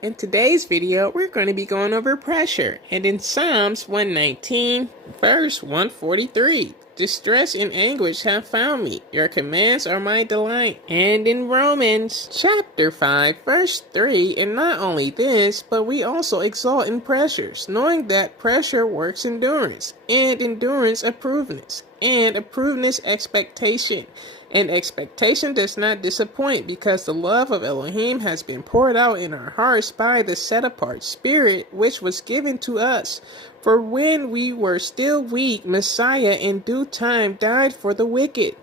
In today's video, we're going to be going over pressure. And in Psalms 119, verse 143, distress and anguish have found me. Your commands are my delight. And in Romans chapter 5, verse 3, and not only this, but we also exult in pressures, knowing that pressure works endurance, and endurance approvedness, and approvedness expectation. And expectation does not disappoint, because the love of Elohim has been poured out in our hearts by the set-apart Spirit which was given to us. For when we were still weak, Messiah in due time died for the wicked.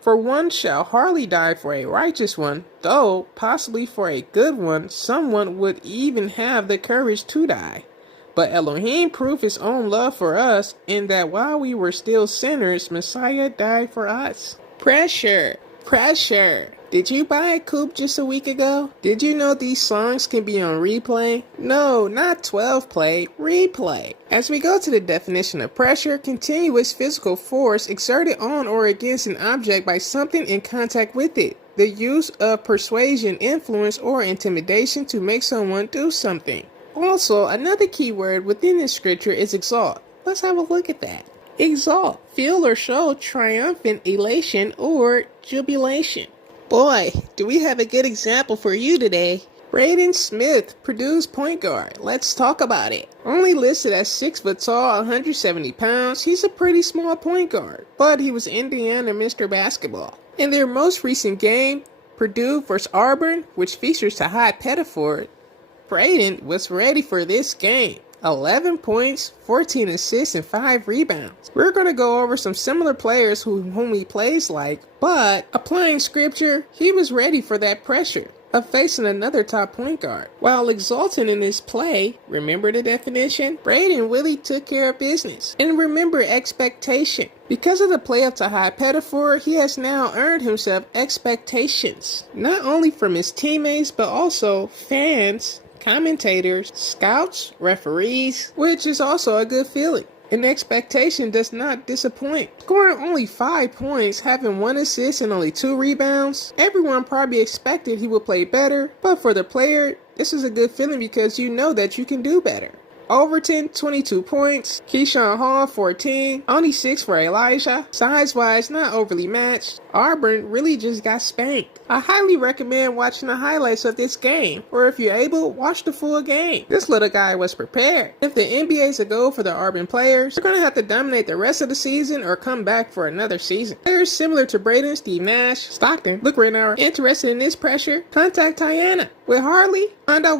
For one shall hardly die for a righteous one, though possibly for a good one someone would even have the courage to die. But Elohim proved his own love for us, in that while we were still sinners, Messiah died for us. Pressure. Did you buy a coupe just a week ago? Did you know these songs can be on replay? No, not 12 play, replay. As we go to the definition of pressure, continuous physical force exerted on or against an object by something in contact with it. The use of persuasion, influence, or intimidation to make someone do something. Also, another key word within this scripture is exalt. Let's have a look at that. Exalt, feel or show triumphant elation or jubilation. Boy, do we have a good example for you today. Braden Smith, Purdue's point guard. Let's talk about it. Only listed as 6 foot tall, 170 pounds, he's a pretty small point guard, but he was Indiana Mr. Basketball. In their most recent game, Purdue vs. Auburn, which features Tahai Pettiford, Braden was ready for this game. 11 points, 14 assists, and 5 rebounds. We're going to go over some similar players whom he plays like, but applying scripture, he was ready for that pressure of facing another top point guard. While exulting in his play, remember the definition? Braden really took care of business. And remember expectation. Because of the play of Tahai Pettiford, he has now earned himself expectations, not only from his teammates, but also fans, commentators, scouts, referees, which is also a good feeling. An expectation does not disappoint. Scoring only 5 points, having 1 assist and only 2 rebounds, everyone probably expected he would play better, but for the player, this is a good feeling because you know that you can do better. Overton, 22 points. Keyshawn Hall, 14. Only 6 for Elijah. Size-wise, not overly matched. Auburn really just got spanked. I highly recommend watching the highlights of this game, or if you're able, watch the full game. This little guy was prepared. If the NBA's a goal for the Auburn players, they're going to have to dominate the rest of the season or come back for another season. Players similar to Braden, Steve Nash, Stockton, look right now, are interested in this pressure, contact Tiana. With Harley, find out